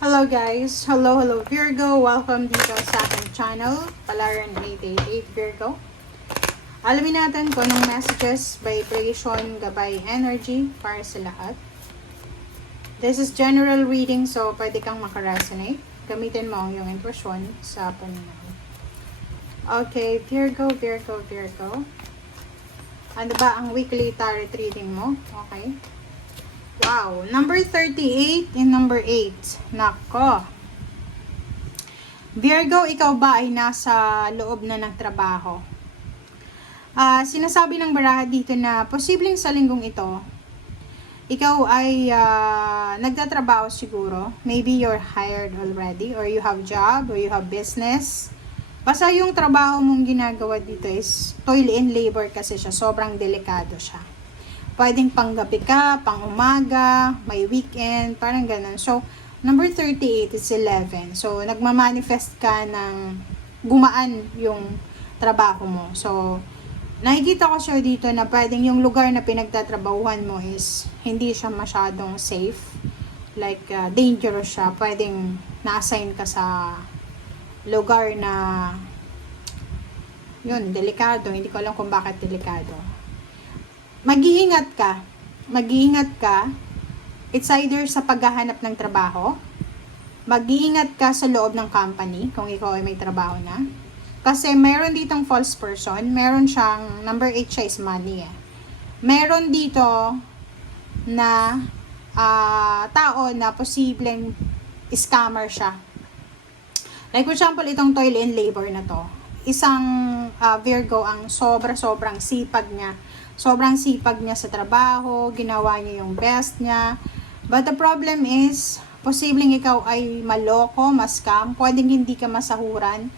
Hello guys! Hello Virgo! Welcome dito sa aking channel, Palaran 888 Virgo. Alamin natin kung anong messages, vibration, gabay, energy para sa lahat. This is general reading, so pwede kang makaresonate. Gamitin mo ang iyong intuition sa panunaw. Okay, Virgo. Ano ba ang weekly tarot reading mo? Okay. Wow, number 38 and number 8. Nako. Virgo, ikaw ba ay nasa loob na ng trabaho? Sinasabi ng baraha dito na posibleng sa linggong ito, ikaw ay nagtatrabaho siguro. Maybe you're hired already, or you have job, or you have business. Basta yung trabaho mong ginagawa dito is toil and labor kasi siya. Sobrang delikado siya. Pwedeng panggabi ka, pang umaga, may weekend, parang ganun. So, number 38 is 11. So, nagmamanifest ka ng gumaan yung trabaho mo. So, nakikita ko siya dito na pwedeng yung lugar na pinagtatrabahuhan mo is hindi siya masyadong safe. Like, dangerous siya. Pwedeng na-assign ka sa lugar na yun, delikado. Hindi ko alam kung bakit delikado. Mag-iingat ka. It's either sa paghahanap ng trabaho, mag-iingat ka sa loob ng company kung ikaw ay may trabaho na. Kasi meron ditong false person, meron siyang, number 8 siya is money eh. Meron dito na tao na posibleng scammer siya. Like for example, itong toil and labor na to. Isang Virgo ang sobrang sipag niya. Sobrang sipag niya sa trabaho, ginawa niya yung best niya. But the problem is, posibleng ikaw ay maloko, ma-scam, pwedeng hindi ka masahuran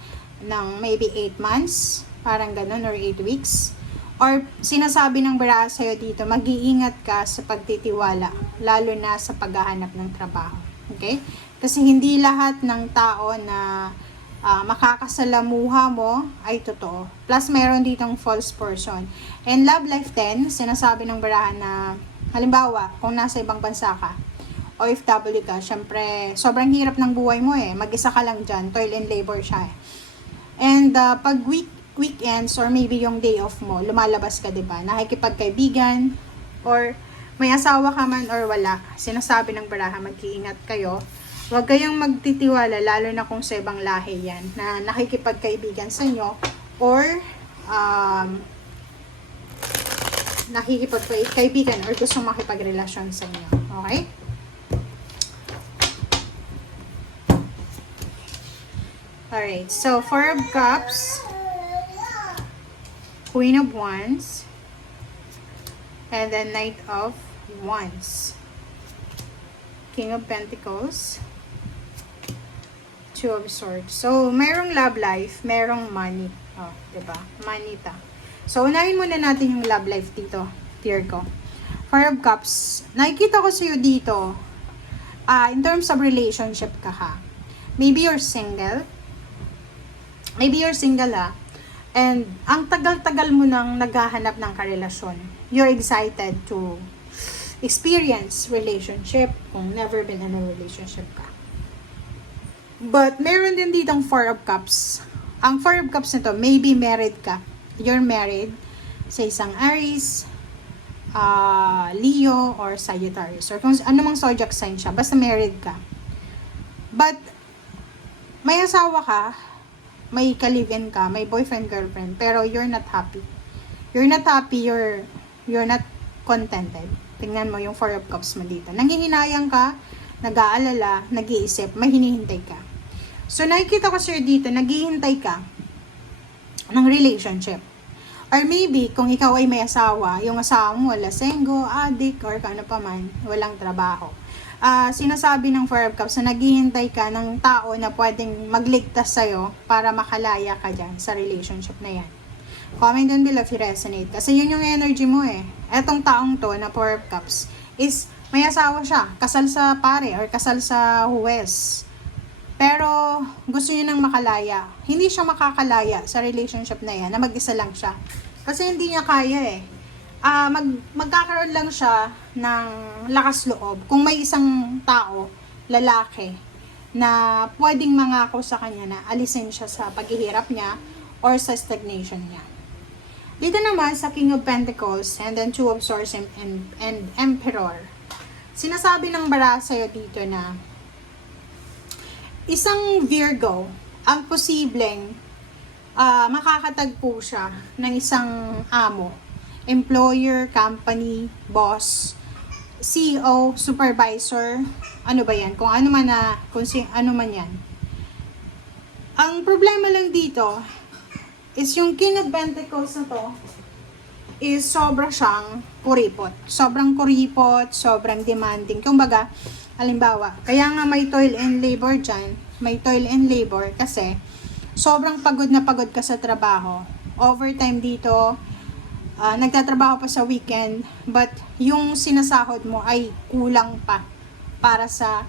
ng maybe 8 months, parang ganun, or 8 weeks. Or sinasabi ng baraha sa'yo dito, mag-iingat ka sa pagtitiwala, lalo na sa paghahanap ng trabaho. Okay? Kasi hindi lahat ng tao na makakasalamuha mo ay totoo. Plus, meron ditong false person. And love life 10, sinasabi ng baraha na, halimbawa, kung nasa ibang bansa ka, OFW ka, syempre, sobrang hirap ng buhay mo eh. Mag-isa ka lang dyan, toil and labor siya eh. And pag weekends or maybe yung day off mo, lumalabas ka, diba? Nakikipagkaibigan, or may asawa ka man or wala. Sinasabi ng baraha, mag-iingat kayo. Huwag kayong magtitiwala, lalo na kung sa ibang lahi yan, na nakikipagkaibigan sa inyo, or nakikipagkaibigan, or gusto makipagrelasyon sa inyo. Okay? Alright, so Four of Cups, Queen of Wands, and then Knight of Wands, King of Pentacles, Two of Swords. So, merong love life, merong money. Oh, diba? Manita. So, unahin muna natin yung love life dito, Virgo. Four of Cups. Nakikita ko sa'yo dito, in terms of relationship ka ha. Maybe you're single. And, ang tagal-tagal mo nang naghahanap ng karelasyon. You're excited to experience relationship kung never been in a relationship ka. But, meron din ditong Four of Cups. Ang Four of Cups nito, maybe married ka. You're married sa isang Aries, Leo, or Sagittarius. Or kung anumang zodiac sign siya, basta married ka. But, may asawa ka, may ka-live-in ka, may boyfriend, girlfriend, pero you're not happy. You're not not contented. Tingnan mo yung Four of Cups mo dito. Nanghihinayang ka, nag-aalala, nag-iisip, may hinihintay ka. So, nakikita ko sir dito, naghihintay ka ng relationship. Or maybe, kung ikaw ay may asawa, yung asawa mo, lasenggo, addict, or kano pa man, walang trabaho. Sinasabi ng Four of Cups na naghihintay ka ng tao na pwedeng magligtas sa'yo para makalaya ka dyan sa relationship na yan. Comment down below if you resonate. Kasi yun yung energy mo eh. Etong taong to na Four of Cups is may asawa siya, kasal sa pare or kasal sa huwes. Pero gusto niya nang makalaya. Hindi siya makakalaya sa relationship na yan, na mag-isa lang siya. Kasi hindi niya kaya eh. Magkakaroon lang siya ng lakas loob kung may isang tao, lalaki, na pwedeng mangako sa kanya na alisin siya sa paghihirap niya or sa stagnation niya. Dito naman sa King of Pentacles and then Two of Swords and Emperor. Sinasabi ng baraha sa'yo dito na isang Virgo ang posibleng makakatagpo siya ng isang amo, employer, company, boss, CEO, supervisor, ano ba yan? Kung ano man ano man yan. Ang problema lang dito is yung King of Pentacles na to is sobra siyang kuripot. Sobrang kuripot, sobrang demanding. Kumbaga, halimbawa, kaya nga may toil and labor dyan, may toil and labor kasi sobrang pagod na pagod ka sa trabaho. Overtime dito, nagtatrabaho pa sa weekend, but yung sinasahod mo ay kulang pa para sa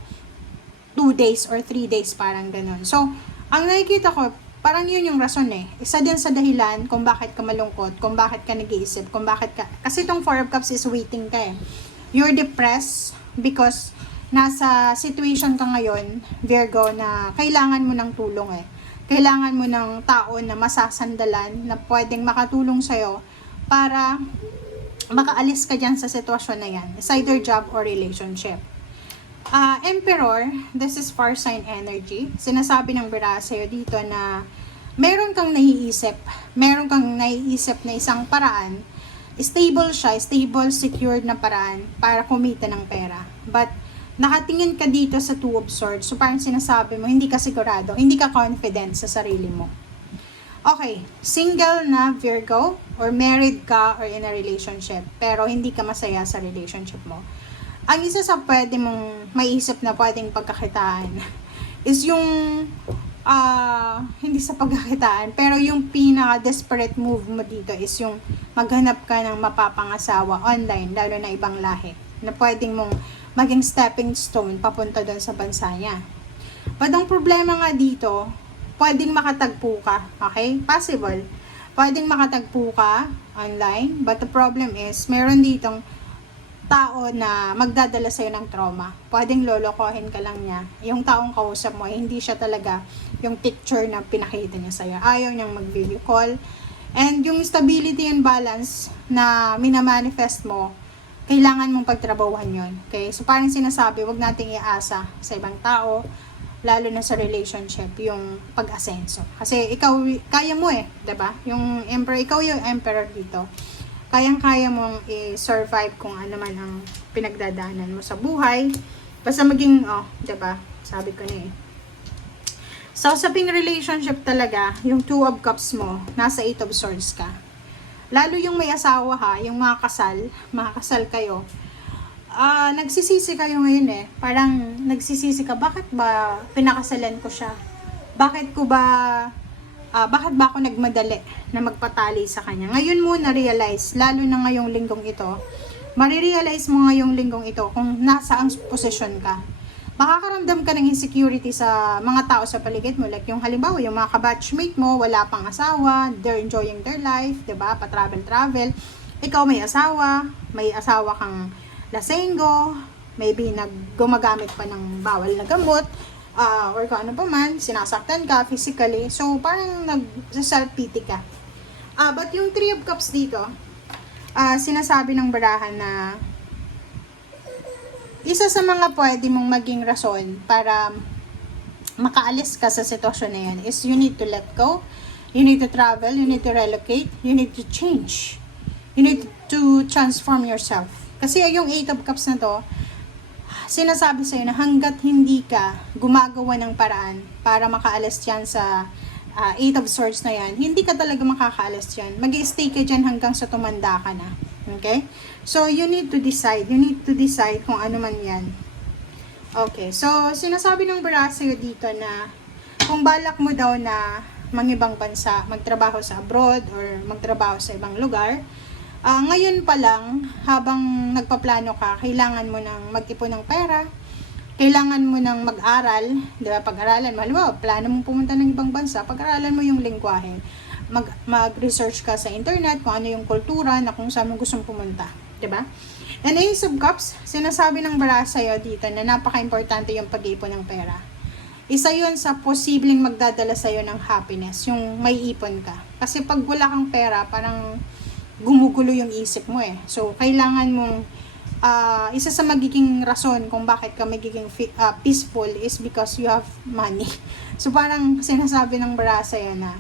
2 days or 3 days, parang ganun. So, ang nakikita ko, parang yun yung rason eh. Isa din sa dahilan kung bakit ka malungkot, kung bakit ka nag-iisip, kung bakit ka... Kasi itong Four of Cups is waiting ka eh. You're depressed because nasa situation ka ngayon, Virgo, na kailangan mo ng tulong eh. Kailangan mo ng tao na masasandalan, na pwedeng makatulong sa'yo para makaalis ka dyan sa sitwasyon na yan. It's either job or relationship. Emperor, this is fire sign energy. Sinasabi ng baraha sa'yo dito na meron kang naiisip na isang paraan, stable siya, stable, secured na paraan para kumita ng pera. But, nakatingin ka dito sa Two of Swords, so parang sinasabi mo, hindi ka sigurado, hindi ka confident sa sarili mo. Okay, single na Virgo, or married ka, or in a relationship, pero hindi ka masaya sa relationship mo. Ang isa sa pwede mong maiisip na pwedeng pagkakitaan is yung, hindi sa pagkakitaan, pero yung pinaka-desperate move mo dito is yung maghanap ka ng mapapangasawa online, lalo na ibang lahi, na pwedeng mong maging stepping stone papunta doon sa bansa niya. But ang problema nga dito, pwedeng makatagpo ka, okay? Possible. Pwedeng makatagpo ka online, but the problem is, meron ditong tao na magdadala sa'yo ng trauma. Pwedeng lolokohin ka lang niya. Yung taong kausap mo, hindi siya talaga yung picture na pinakita niya sa'yo. Ayaw niyang mag-video call. And yung stability and balance na minamanifest mo, kailangan mong pagtrabahuhan yun. Okay? So parang sinasabi, wag nating iasa sa ibang tao, lalo na sa relationship, yung pag-asenso. Kasi ikaw, kaya mo eh, diba? Yung emperor, ikaw yung emperor dito. Kayang-kaya mong i-survive kung ano man ang pinagdadaanan mo sa buhay. Basta maging, diba? Sabi ko na eh. So, sa ping relationship talaga, yung Two of Cups mo, nasa Eight of Swords ka. Lalo yung may asawa ha, yung mga kasal kayo. Nagsisisi kayo ngayon eh. Parang nagsisisi ka, bakit ba pinakasalan ko siya? Bakit ba ako nagmadali na magpatali sa kanya? Ngayon mo na-realize, lalo na ngayong linggong ito, marirealize mo ngayong linggong ito kung nasaan posisyon ka. Makakaramdam ka ng insecurity sa mga tao sa paligid mo. Like yung halimbawa, yung mga kabatchmate mo, wala pang asawa, they're enjoying their life, diba? Pa-travel. Ikaw may asawa kang lasenggo, maybe gumagamit pa ng bawal na gamot, or kung ano pa man, sinasaktan ka physically. So, parang nag-self-pity ka. But yung Three of Cups dito, sinasabi ng baraha na isa sa mga pwede mong maging rason para makaalis ka sa sitwasyon na yan is you need to let go, you need to travel, you need to relocate, you need to change. You need to transform yourself. Kasi yung Eight of Cups na to, sinasabi sa'yo na hanggat hindi ka gumagawa ng paraan para makaalis dyan sa Eight of Swords na yan, hindi ka talaga makakaalis dyan. Mag-i-stay ka dyan hanggang sa tumanda ka na. Okay? So, you need to decide. You need to decide kung ano man yan. Okay. So, sinasabi ng baraha sa'yo dito na kung balak mo daw na mangibang bansa, magtrabaho sa abroad or magtrabaho sa ibang lugar, ngayon pa lang, habang nagpaplano ka, kailangan mo nang mag-ipon ng pera, kailangan mo nang mag-aral, di ba? Pag-aralan mo, halimbawa, plano mong pumunta ng ibang bansa, pag-aralan mo yung lengguwahe, mag-research ka sa internet kung ano yung kultura na kung saan mo gustong pumunta, di ba? And Ace of Cups, sinasabi ng baraha sa'yo dito na napaka-importante yung pag-iipon ng pera. Isa yun sa posibleng magdadala sa'yo ng happiness, yung may ipon ka. Kasi pag wala kang pera, parang gumugulo yung isip mo eh. So, kailangan mong, isa sa magiging rason kung bakit ka magiging peaceful is because you have money. So, parang sinasabi ng Barasa yan na,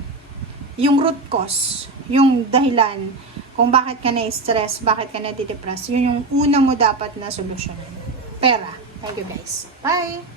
yung root cause, yung dahilan, kung bakit ka na-stress, bakit ka na-depress, yun yung una mo dapat na solusyonan. Pera. Thank you guys. Bye!